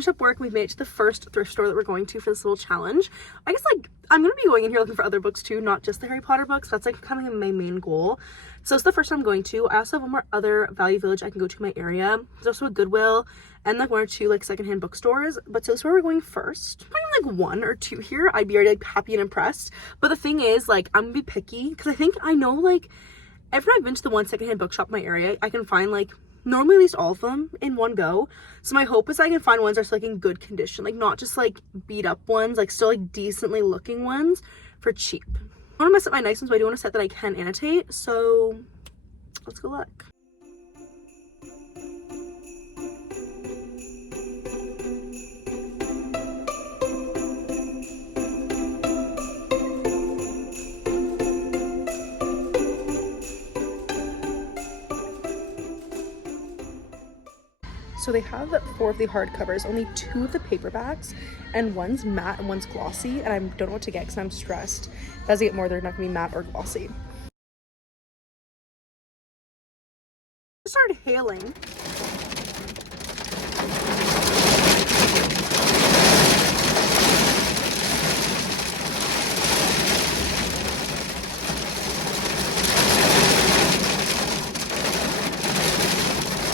finished up work. We've made it to the first thrift store that we're going to for this little challenge. I guess like I'm gonna be going in here looking for other books too, not just the Harry Potter books. That's like kind of my main goal. So it's the first time I'm going to. I also have one more other Value Village I can go to in my area. There's also a Goodwill and like 1 or 2 like secondhand bookstores. But so this is where we're going first. Probably like 1 or 2 here. I'd be already like happy and impressed. But the thing is, like, I'm gonna be picky because I think I know like every time I've been to the one secondhand bookshop in my area, I can find like normally at least all of them in one go. So my hope is I can find ones that are still like in good condition, like not just like beat up ones, like still like decently looking ones for cheap. I want to mess up my nice ones, but I do want a set that I can annotate, so let's go look. So they have 4 of the hardcovers, only 2 of the paperbacks, and one's matte and one's glossy, and I don't know what to get because I'm stressed. If I get more, they're not gonna be matte or glossy. It started hailing.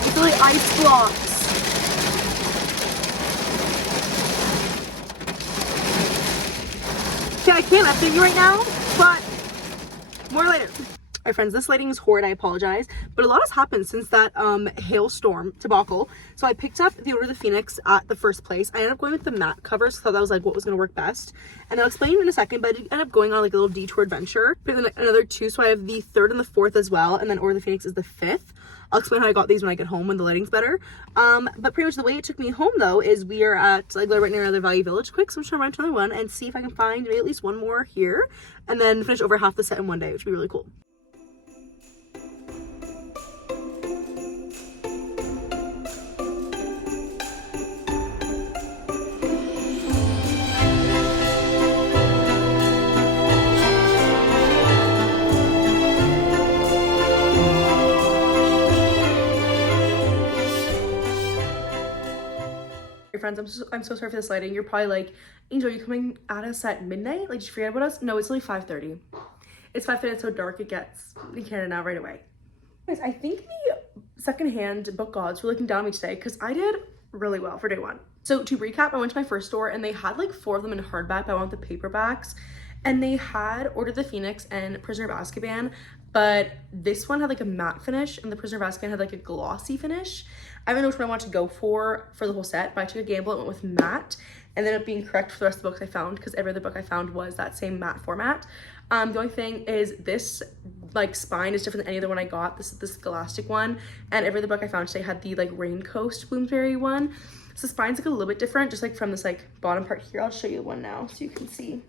It's like ice blocks. I can't update you right now, but more later. Alright friends, this lighting is horrid, I apologize, but a lot has happened since that hailstorm debacle. So I picked up the Order of the Phoenix at the first place. I ended up going with the matte covers because I thought that was like what was going to work best, and I'll explain in a second, but I did end up going on like a little detour adventure. Picked another 2, so I have the 3rd and the 4th as well, and then Order of the Phoenix is the 5th. I'll explain how I got these when I get home when the lighting's better. But pretty much the way it took me home though is we are at like right near another Value Village quick, so I'm just trying to run to another one and see if I can find maybe at least 1 more here and then finish over half the set in one day, which would be really cool. Friends, I'm so sorry for this lighting. You're probably like, Angel, are you coming at us at midnight? Like, did you forget about us? No, it's only 5:30. It's 5:30. It's so dark it gets in Canada now right away. Guys, I think the secondhand book gods were looking down on me today because I did really well for day 1. So to recap, I went to my first store and they had like 4 of them in hardback, but I want the paperbacks. And they had Order of the Phoenix and Prisoner of Azkaban, but this one had like a matte finish and the Prisoner of Azkaban had like a glossy finish. I don't know which one I want to go for the whole set, but I took a gamble and went with matte and ended up being correct for the rest of the books I found because every other book I found was that same matte format. The only thing is this like spine is different than any other one I got. This is the Scholastic one, and every other book I found today had the like Rain Coast Bloomsbury one. So the spine's like a little bit different, just like from this like bottom part here. I'll show you the one now so you can see.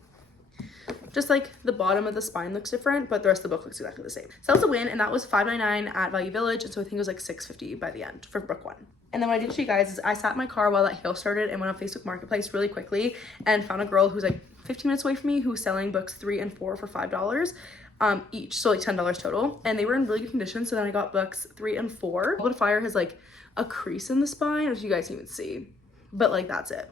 Just like the bottom of the spine looks different, but the rest of the book looks exactly the same. So that was a win, and that was $5.99 at Value Village, and so I think it was like $6.50 by the end for book 1. And then what I did show you guys is I sat in my car while that hail started and went on Facebook Marketplace really quickly and found a girl who's like 15 minutes away from me who's selling books 3 and 4 for $5 each, so like $10 total, and they were in really good condition. So then I got books 3 and 4. Bullet of Fire has like a crease in the spine, which you guys can even see, but like that's it.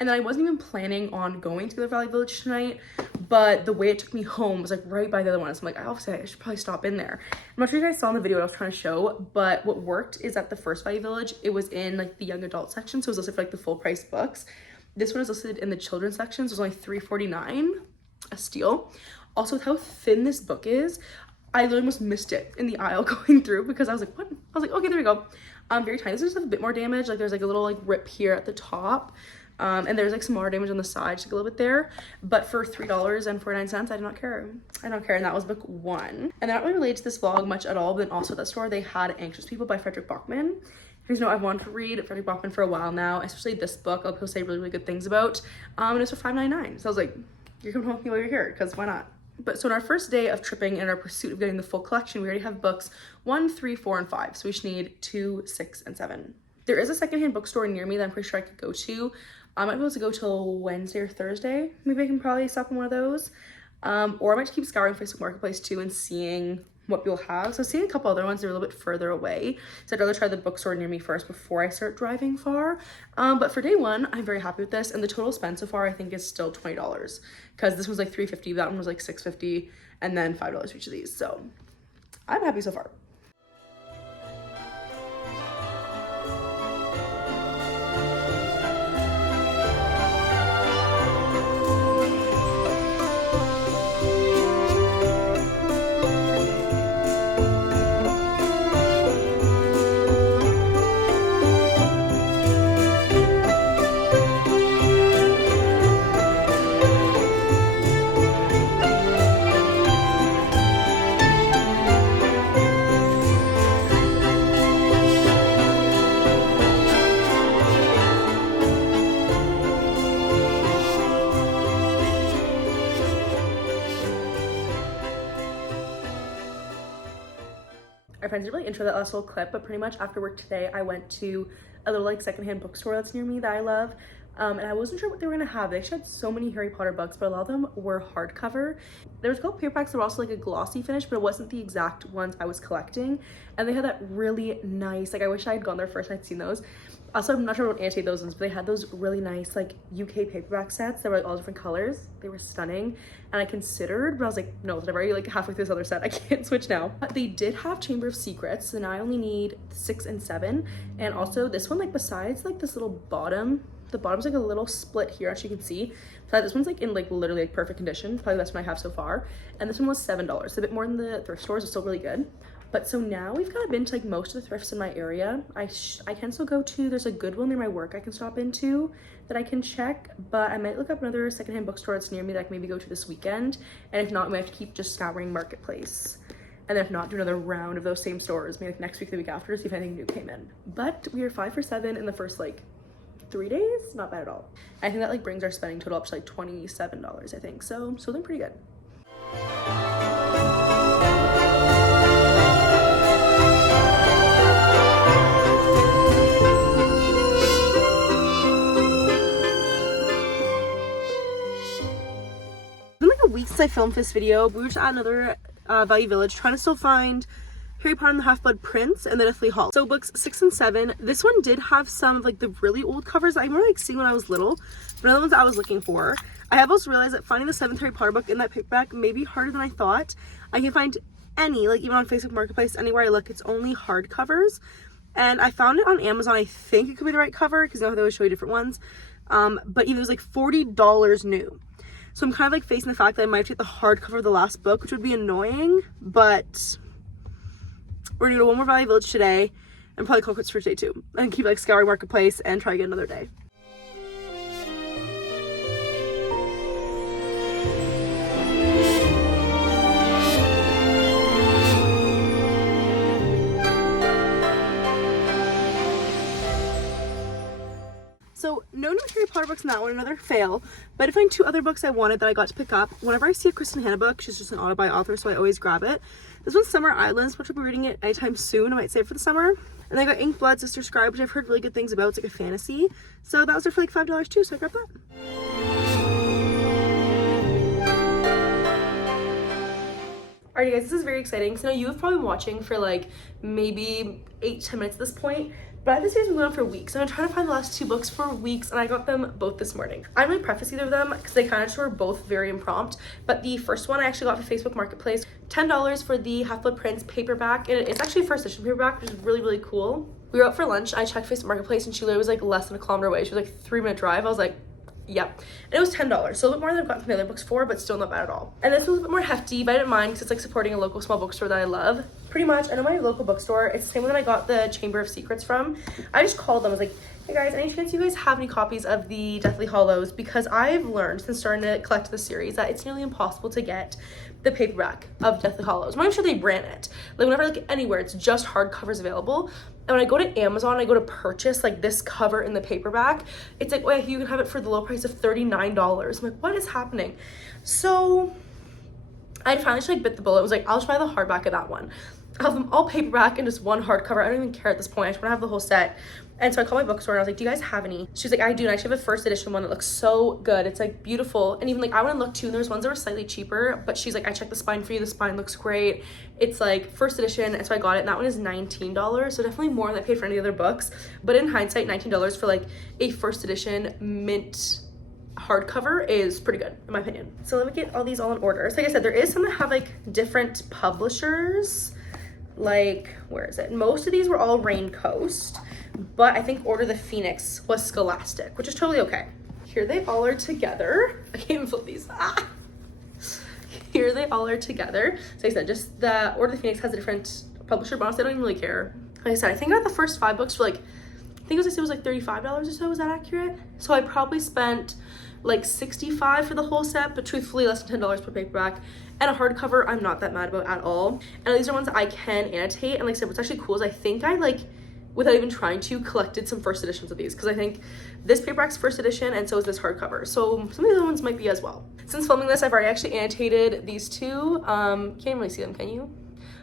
And then I wasn't even planning on going to the Valley Village tonight, but the way it took me home was like right by the other one. So I'm like, I should probably stop in there. I'm not sure if you guys saw in the video what I was trying to show, but what worked is at the first Valley Village, it was in like the young adult section, so it was listed for like the full price books. This one is listed in the children's section, so it was only $3.49, a steal. Also, with how thin this book is, I literally almost missed it in the aisle going through because I was like, what? I was like, okay, there we go. Very tiny. This is just a bit more damage. Like there's like a little like rip here at the top. And there's like some more damage on the side, just like a little bit there. But for $3.49, I did not care. I don't care. And that was book 1. And they're not really related to this vlog much at all, but then also at that store, they had Anxious People by Frederick Bachman. You know, I've wanted to read Frederick Bachman for a while now, especially this book. I'll people say really, really good things about. And it's for $5.99. So I was like, you're coming home with me while you're here, because why not? But so in our first day of tripping and our pursuit of getting the full collection, we already have books 1, 3, 4, and 5. So we should need 2, 6, and 7. There is a secondhand bookstore near me that I'm pretty sure I could go to. I might be able to go till Wednesday or Thursday. Maybe I can probably stop in one of those. Or I might keep scouring Facebook Marketplace too and seeing what people have. So I've seen a couple other ones that are a little bit further away. So I'd rather try the bookstore near me first before I start driving far. But for day one, I'm very happy with this. And the total spend so far, I think, is still $20 because this was like $3.50. That one was like $6.50 and then $5 for each of these. So I'm happy so far. Our friends didn't really intro that last little clip, but pretty much after work today, I went to a little like secondhand bookstore that's near me that I love. And I wasn't sure what they were gonna have. They actually had so many Harry Potter books, but a lot of them were hardcover. There was a couple paperbacks that were also like a glossy finish, but it wasn't the exact ones I was collecting. And they had that really nice, like I wish I had gone there first and I'd seen those. Also, I'm not sure what annotate those ones, but they had those really nice like UK paperback sets that were like all different colors. They were stunning. And I considered, but I was like, no, I've already like halfway through this other set. I can't switch now. But they did have Chamber of Secrets, so now I only need 6 and 7. And also this one, like besides like this little bottom, the bottom's like a little split here, as you can see. So this one's like in like literally like perfect condition, probably the best one I have so far. And this one was $7, so a bit more than the thrift stores, it's still really good. But so now we've kind of been to like most of the thrifts in my area. I can still go to, there's a good one near my work I can stop into that I can check, but I might look up another secondhand bookstore that's near me that I can maybe go to this weekend. And if not, we might have to keep just scouring Marketplace. And then if not, do another round of those same stores, maybe like next week, the week after, to see if anything new came in. But we are 5 for 7 in the first like 3 days, not bad at all. I think that like brings our spending total up to like $27, I think. So they're pretty good. Weeks since I filmed this video. We were just at another Value Village trying to still find Harry Potter and the Half-Blood Prince and then Deathly Hallows. So books 6 and 7. This one did have some of like the really old covers that I remember like seeing when I was little, but other ones I was looking for. I have also realized that finding the 7th Harry Potter book in that paperback may be harder than I thought. I can find any, like even on Facebook Marketplace, anywhere I look, it's only hardcovers. And I found it on Amazon. I think it could be the right cover because you know they always show you different ones. But even it was like $40 new. So I'm kind of like facing the fact that I might have to get the hardcover of the last book, which would be annoying, but we're gonna go to one more Value Village today and probably call quits for day 2 and keep like scouring Marketplace and try again another day. So no new Harry Potter books in that one, another fail, but I find 2 other books I wanted that I got to pick up. Whenever I see a Kristen Hanna book, she's just an auto-buy author, so I always grab it. This one's Summer Islands, which I'll be reading it anytime soon. I might save it for the summer. And I got Inkblood Sister Scribe, which I've heard really good things about. It's like a fantasy. So that was there for like $5 too, so I grabbed that. Alright guys, this is very exciting. So now you have probably been watching for like maybe 8-10 minutes at this point. But this series has been going on for weeks, and I'm trying to find the last 2 books for weeks, and I got them both this morning. I might preface either of them because they kind of were both very impromptu. But the first one I actually got for Facebook Marketplace, $10 for the Half-Blood Prince paperback, and it's actually a first edition paperback, which is really, really cool. We were out for lunch. I checked Facebook Marketplace, and she literally was like less than a kilometer away. She was like 3-minute drive. I was like, yep. And it was $10, so a bit more than I've gotten from the other books for, but still not bad at all. And this was a bit more hefty, but I didn't mind because it's like supporting a local small bookstore that I love. Pretty much, I know my local bookstore, it's the same one that I got the Chamber of Secrets from. I just called them, I was like, hey guys, any chance you guys have any copies of the Deathly Hallows? Because I've learned since starting to collect the series that it's nearly impossible to get the paperback of Deathly Hallows. I'm not even sure they ran it. Like whenever I look anywhere, it's just hardcovers available. And when I go to Amazon, I go to purchase like this cover in the paperback, it's like, wait, you can have it for the low price of $39. I'm like, what is happening? So I finally just like bit the bullet. I was like, I'll just buy the hardback of that one. I have them all paperback and just one hardcover. I don't even care at this point. I just want to have the whole set. And so I called my bookstore and I was like, do you guys have any? She was like, I do. And I actually have a first edition one that looks so good. It's like beautiful. And even like I went and looked too, and there's ones that were slightly cheaper, but she's like, I checked the spine for you. The spine looks great. It's like first edition. And so I got it, and that one is $19. So definitely more than I paid for any other books. But in hindsight, $19 for like a first edition mint hardcover is pretty good in my opinion. So let me get all these all in order. So like I said, there is some that have like different publishers. Like, where is it? Most of these were all Raincoast, but I think Order the Phoenix was Scholastic, which is totally okay. Here they all are together. I can't even flip these. Ah! Here they all are together. So like I said, just the Order the Phoenix has a different publisher, but honestly, I don't even really care. Like I said, I think I got the first 5 books for like, I think it was like $35 or so. Is that accurate? So I probably spent like $65 for the whole set, but truthfully less than $10 per paperback. And a hardcover I'm not that mad about at all. And these are ones that I can annotate. And like I said, what's actually cool is I think I like, without even trying to, collected some first editions of these, because I think this paperback's first edition and so is this hardcover. So some of the other ones might be as well. Since filming this, I've already actually annotated these two. Can't really see them, can you?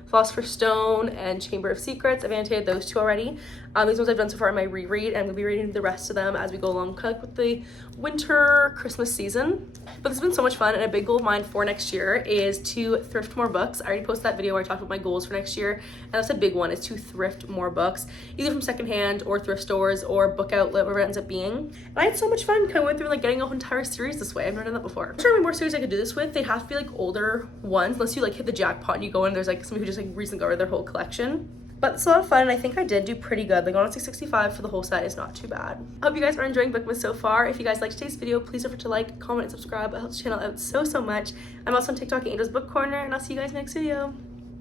Philosopher's Stone and Chamber of Secrets. I've annotated those 2 already. These ones I've done so far in my reread, and I'm gonna be reading the rest of them as we go along, kind of with the winter Christmas season. But this has been so much fun, and a big goal of mine for next year is to thrift more books. I already posted that video where I talked about my goals for next year, and that's a big one, is to thrift more books, either from secondhand or thrift stores or book outlet, whatever it ends up being. And I had so much fun kind of went through like getting a whole entire series this way. I've never done that before. I'm sure how many more series I could do this with. They have to be like older ones, unless you like hit the jackpot and you go in, there's like somebody who just like recently got rid of their whole collection. But it's a lot of fun, and I think I did do pretty good. Like honestly, $65 for the whole set is not too bad. I hope you guys are enjoying Bookmas so far. If you guys liked today's video, please don't forget to like, comment, and subscribe. It helps the channel out so much. I'm also on TikTok at Angel's Book Corner, and I'll see you guys next video.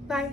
Bye.